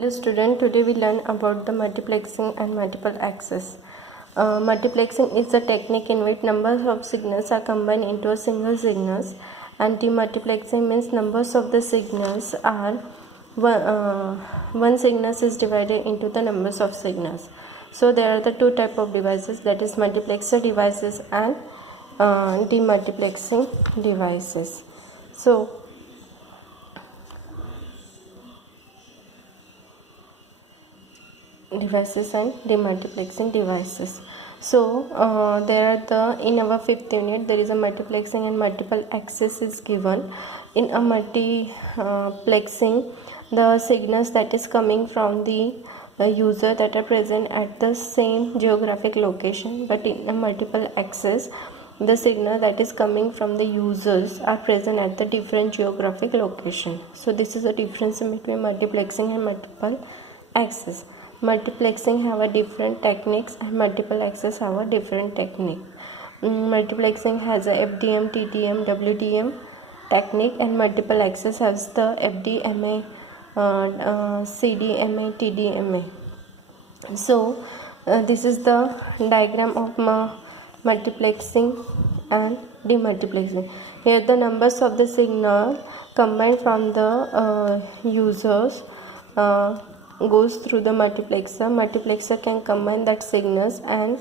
Hello student, today we learn about the multiplexing and multiple access. Multiplexing is the technique in which numbers of signals are combined into a single signals, and demultiplexing means numbers of the signals are one signal is divided into the numbers of signals. So there are the two type of devices, that is multiplexer devices and demultiplexing devices. So devices and demultiplexing devices. So there are in our fifth unit there is a multiplexing and multiple access is given. In a multiplexing, the signals that is coming from the user that are present at the same geographic location, but in a multiple access the signal that is coming from the users are present at the different geographic location. So this is a difference between multiplexing and multiple access. Multiplexing have a different techniques and multiple access have a different technique. Multiplexing has a FDM, TDM, WDM technique, and multiple access has the FDMA, CDMA, TDMA. So this is the diagram of multiplexing and demultiplexing. Here the numbers of the signal combined from the users goes through the multiplexer can combine that signals and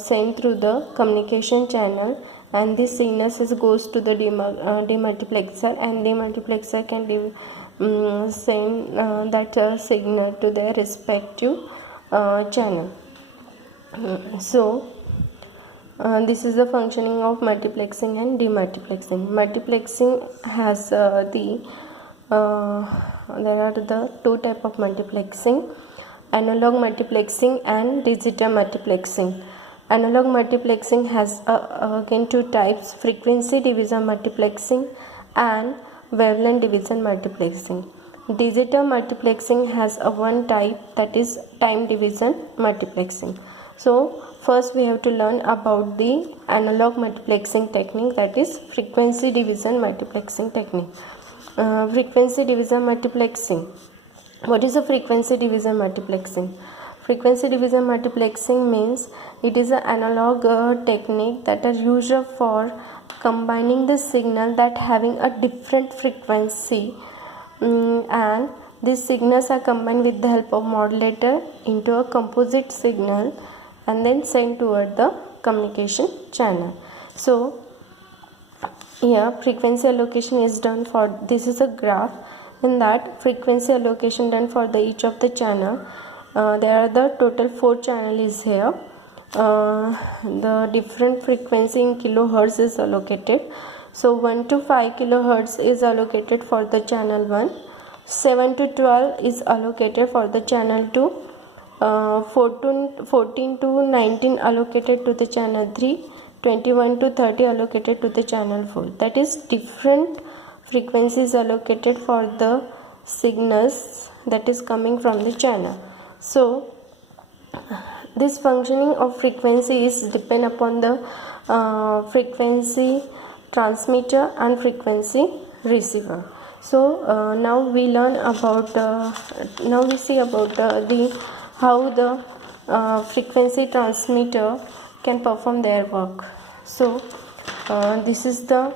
send through the communication channel, and this signals goes to the demultiplexer, and demultiplexer can send that signal to their respective channel. So this is the functioning of multiplexing and demultiplexing. Multiplexing has there are the two type of multiplexing: analog multiplexing and digital multiplexing. Analog multiplexing has again two types: frequency division multiplexing and wavelength division multiplexing. Digital multiplexing has a one type, that is time division multiplexing. So first we have to learn about the analog multiplexing technique, that is frequency division multiplexing technique. Frequency division multiplexing. What is a frequency division multiplexing? Frequency division multiplexing means it is an analog technique that are used for combining the signal that having a different frequency, and these signals are combined with the help of modulator into a composite signal and then sent toward the communication channel. So here frequency allocation is done for, this is a graph, in that frequency allocation done for the each of the channel. There are the total 4 channel is here. The different frequency in kilohertz is allocated. So 1 to 5 kilohertz is allocated for the channel 1, 7 to 12 is allocated for the channel 2, 14 to 19 allocated to the channel 3, 21 to 30 allocated to the channel 4. That is different frequencies allocated for the signals that is coming from the channel. So this functioning of frequency is depend upon the frequency transmitter and frequency receiver. So now we learn about now we see about the how the frequency transmitter can perform their work. So this is the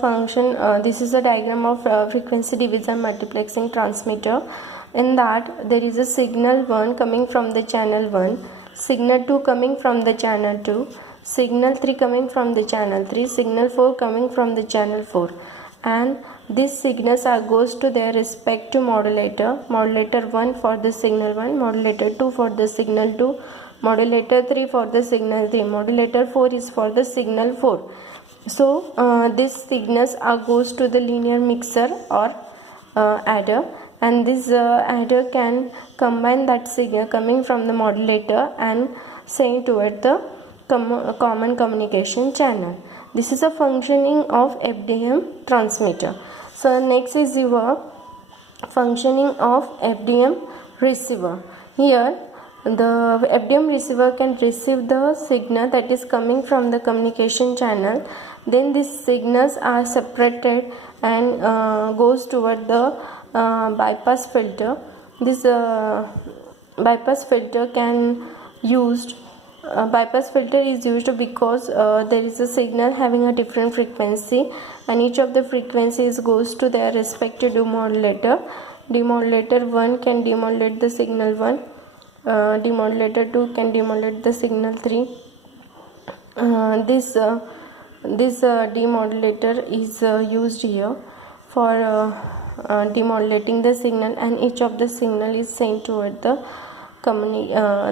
function, this is a diagram of frequency division multiplexing transmitter. In that there is a signal 1 coming from the channel 1, signal 2 coming from the channel 2, signal 3 coming from the channel 3, signal 4 coming from the channel 4, and these signals are goes to their respective modulator. Modulator 1 for the signal 1, modulator 2 for the signal 2, modulator 3 for the signal 3, modulator 4 is for the signal 4. So these signals are goes to the linear mixer or adder, and this adder can combine that signal coming from the modulator and send toward the common communication channel. This is a functioning of FDM transmitter. So next is your functioning of FDM receiver. Here The FDM receiver can receive the signal that is coming from the communication channel. Then these signals are separated and goes toward the bypass filter. This bypass filter bypass filter is used because there is a signal having a different frequency, and each of the frequencies goes to their respective demodulator. Demodulator 1 can demodulate the signal 1, demodulator 2 can demodulate the signal 3. This demodulator is used here for demodulating the signal, and each of the signal is sent toward the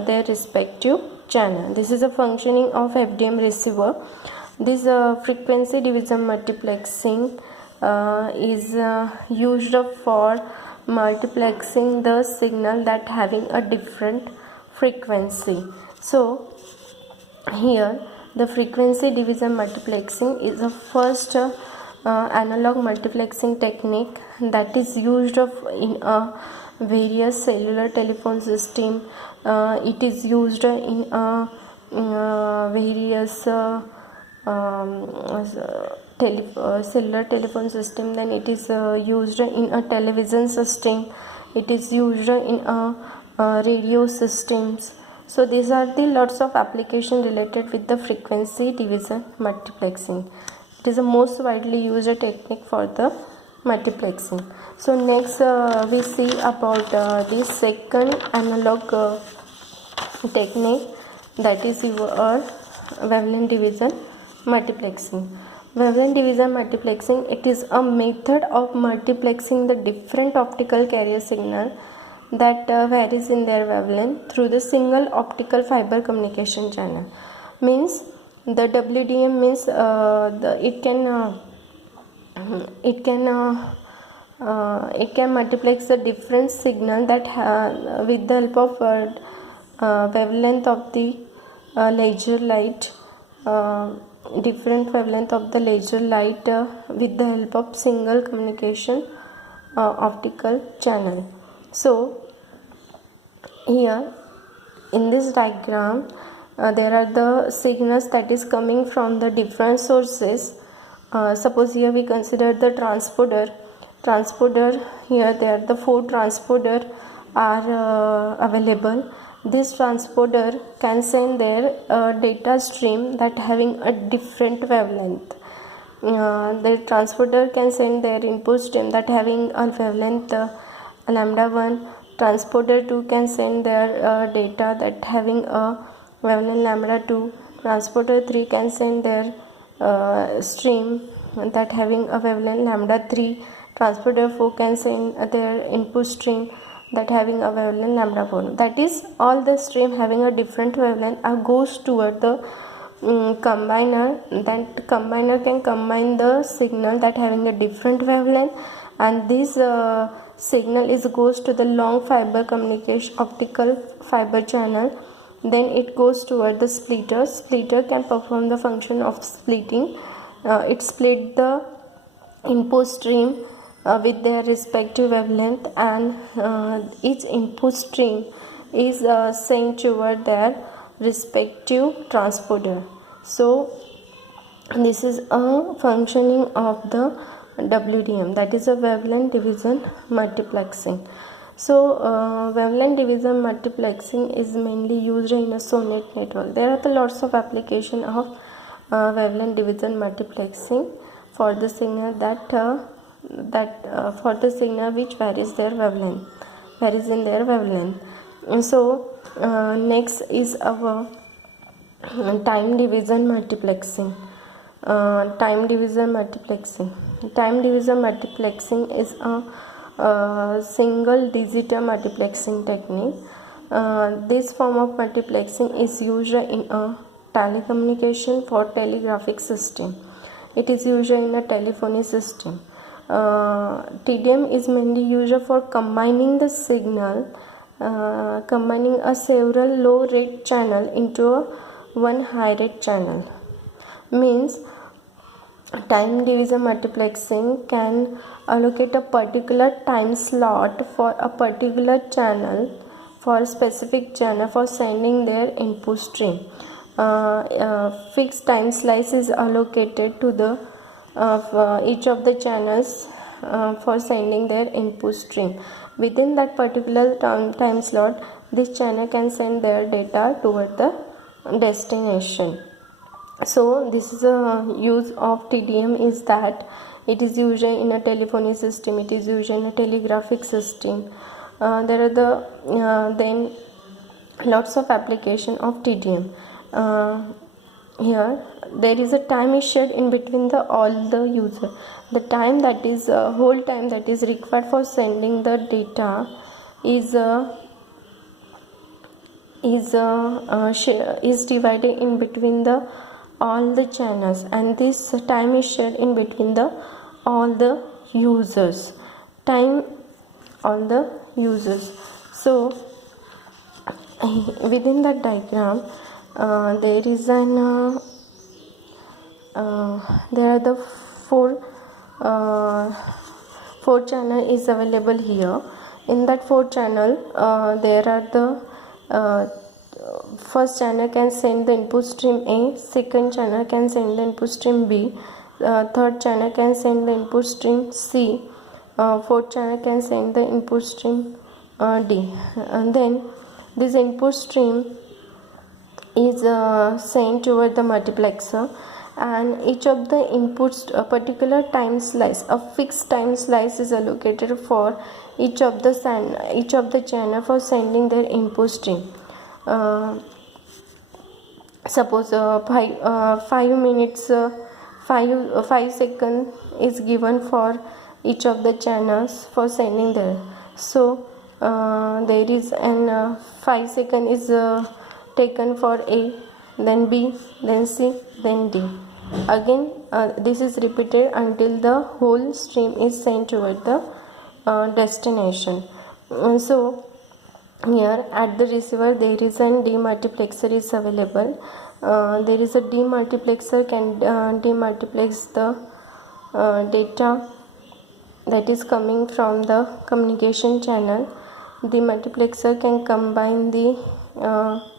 their respective channel. This is a functioning of FDM receiver. This frequency division multiplexing is used for multiplexing the signal that having a different frequency. So here the frequency division multiplexing is the first analog multiplexing technique that is used in a various cellular telephone system. It is used in various cellular telephone system. Then it is used in a television system. It is used in radio systems. So these are the lots of application related with the frequency division multiplexing. It is the most widely used technique for the multiplexing. So next we see about the second analog technique, that is your wavelength division multiplexing. Wavelength division multiplexing, it is a method of multiplexing the different optical carrier signal that varies in their wavelength through the single optical fiber communication channel. Means the WDM means it can multiplex the different signal that with the help of wavelength of the laser light, different wavelength of the laser light with the help of single communication optical channel. So here in this diagram there are the signals that is coming from the different sources. Suppose here we consider the transponder. Here there the 4 transponder are available. This transponder can send their data stream that having a different wavelength. The transponder can send their input stream that having a wavelength lambda 1. Transponder 2 can send their data that having a wavelength lambda 2. Transponder 3 can send their stream that having a wavelength lambda 3. Transponder 4 can send their input stream that having a wavelength lambda 4. That is, all the stream having a different wavelength goes toward the combiner. That combiner can combine the signal that having a different wavelength, and this signal goes to the long fiber communication optical fiber channel. Then it goes toward the splitter. Splitter can perform the function of splitting. It split the input stream with their respective wavelength, and each input stream is sent toward their respective transponder. So this is a functioning of the WDM, that is a wavelength division multiplexing. So wavelength division multiplexing is mainly used in a SONET network. There are lots of application of wavelength division multiplexing for the signal for the signal which varies in their wavelength. And so next is our time division multiplexing. Time division multiplexing is a single digital multiplexing technique. This form of multiplexing is used in a telecommunication for telegraphic system. It is used in a telephony system. TDM is mainly used for combining the signal, combining a several low rate channel into one high rate channel. Means time division multiplexing can allocate a particular time slot for a particular channel for specific channel for sending their input stream. Fixed time slice is allocated to the each of the channels for sending their input stream. Within that particular time slot, this channel can send their data toward the destination. So this is a use of TDM is that it is used in a telephony system, it is used in a telegraphic system. There are the then lots of application of TDM. Here there is a time is shared in between the all the user. The time that is whole time that is required for sending the data is divided in between the all the channels, and this time is shared in between the all the users. Time on the users. So within that diagram there is an there are the four channel is available here. In that 4 channel there are the first channel can send the input stream A, second channel can send the input stream B, third channel can send the input stream C, fourth channel can send the input stream D. And then this input stream is sent toward the multiplexer, and each of the inputs a particular time slice, a fixed time slice is allocated for each of the channel for sending their input stream. Suppose 5 minutes 5 seconds is given for each of the channels for sending there. So there is an 5 seconds is taken for A, then B, then C, then D. Again this is repeated until the whole stream is sent toward the destination. So here at the receiver there is a demultiplexer is available. There is a demultiplexer can demultiplex the data that is coming from the communication channel. Demultiplexer can combine the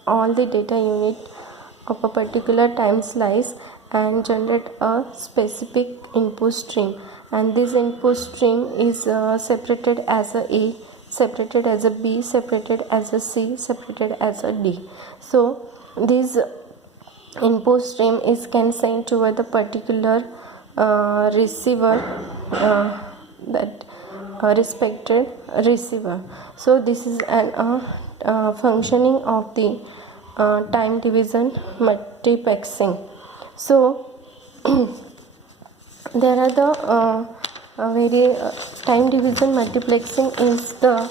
all the data unit of a particular time slice and generate a specific input stream, and this input stream is separated as a, separated as a B, separated as a C, separated as a D. So this input stream is can send toward the particular receiver that respected receiver. So this is an functioning of the time division multiplexing. So there are the very time division multiplexing is the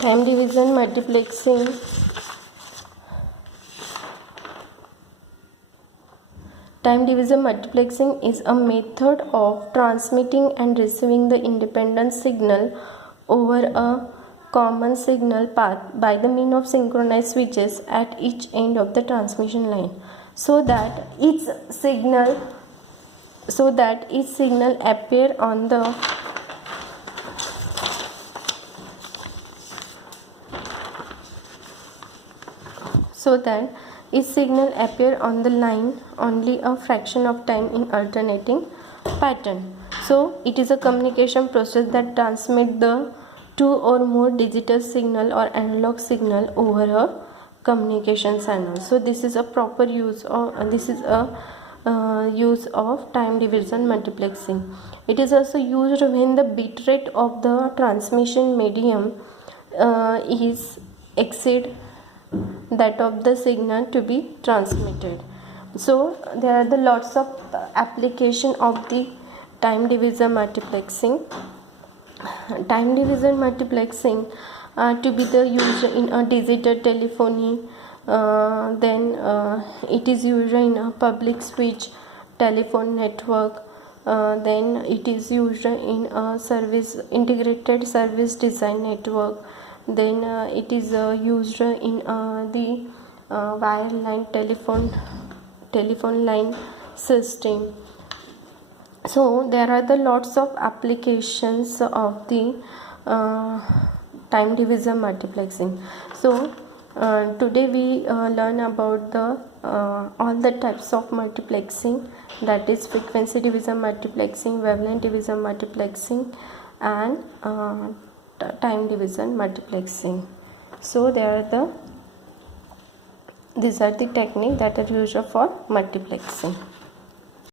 time division multiplexing is a method of transmitting and receiving the independent signal over a common signal path by the means of synchronized switches at each end of the transmission line, so that each signal appear on the line only a fraction of time in alternating pattern. So it is a communication process that transmit the 2 or more digital signal or analog signal over a communication channel. So this is a proper use of use of time division multiplexing. It is also used when the bit rate of the transmission medium is exceed that of the signal to be transmitted. So there are the lots of application of the time division multiplexing. Time division multiplexing to be the used in a digital telephony, then it is used in a public switch telephone network, then it is used in a integrated service design network, then it is used in the wireline telephone line system. So there are the lots of applications of the time division multiplexing. So today we learn about the all the types of multiplexing, that is frequency division multiplexing, wavelength division multiplexing, and time division multiplexing. So these are the techniques that are used for multiplexing.